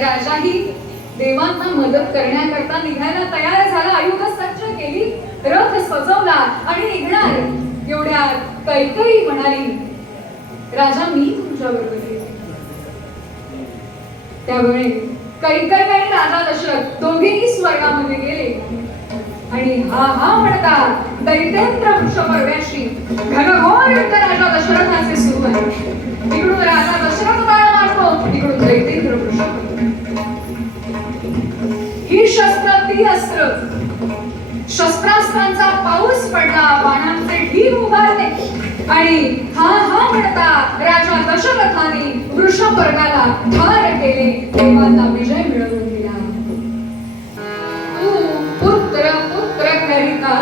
राजाही देवांना मदत करण्याकरता निघायला तयार झाला. आयुध सज्ज केली, रथ सजवला आणि निघणार. एवढ्या कैकेयी म्हणाली, राजा मी तुमच्या बरोबर येते. त्यामुळे कैकेयी आणि राजा दशरथ दोघेही स्वर्गामध्ये गेले आणि हा हा म्हणतात दैतेंद्र वृषपर्व्याशी घनघोर युद्ध राजा दशरथाचे सुरू आहे. इकडून राजा दशरथ बाण मारतो, इकडून दैतेंद्र वृषपर्व. ही शस्त्र ती अस्त्र, शस्त्रास्त्रांचा पाऊस पडला, बाणांचे ढीग उभारले आणि हा हा म्हणता राजा दशरथाने वृषपर्वाला ठार केले, देवांना विजय मिळवून दिला. तू पुत्र पुत्र करिता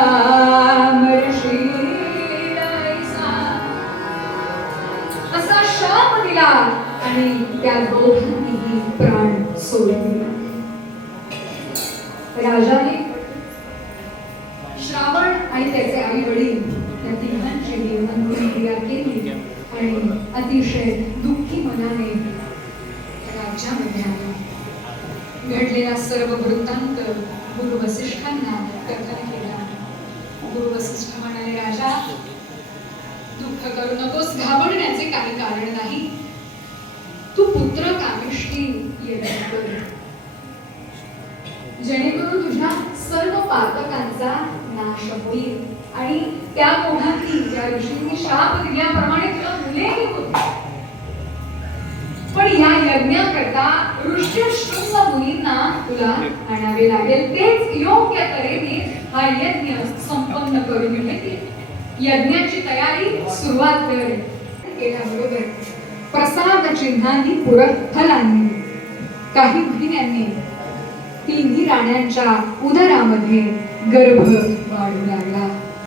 मरशील असा शाप दिला आणि त्या दोघांनीही प्राण सोडले. राजाने श्रावण आणि त्याचे आई वडील त्या तिघांची देवांक्रिया केली आणि अतिशय दुःखी मनाने राज्यामध्ये आला. घडलेला सर्व वृत्तांत गुरु वसिष्ठांना कथन केला. गुरु वसिष्ठ म्हणाले, राजा दुःख करू नकोस, घाबरण्याचे काही कारण नाही. तू पुत्र कामेष्टी यज्ञ कर, जेणेकरून तुझ्या सर्व पातकांचा नाश होईल आणि त्या कोणाची ज्या ऋषींनी शाप दिल्याप्रमाणे तुला मुलेही होतील. पण या यज्ञाकरता ऋष्यशृंग मुनींना तुला आणावे लागेल. तेच योग्य तऱ्हेने हा यज्ञ संपन्न करून घेतील. यज्ञाची तयारी सुरुवात केल्याबरोबर प्रसाद चिन्हांनी पुरफलांनी काही महिन्यांनी तिन्ही राण्यांच्या उदरामध्ये गर्भ वाढू लागला.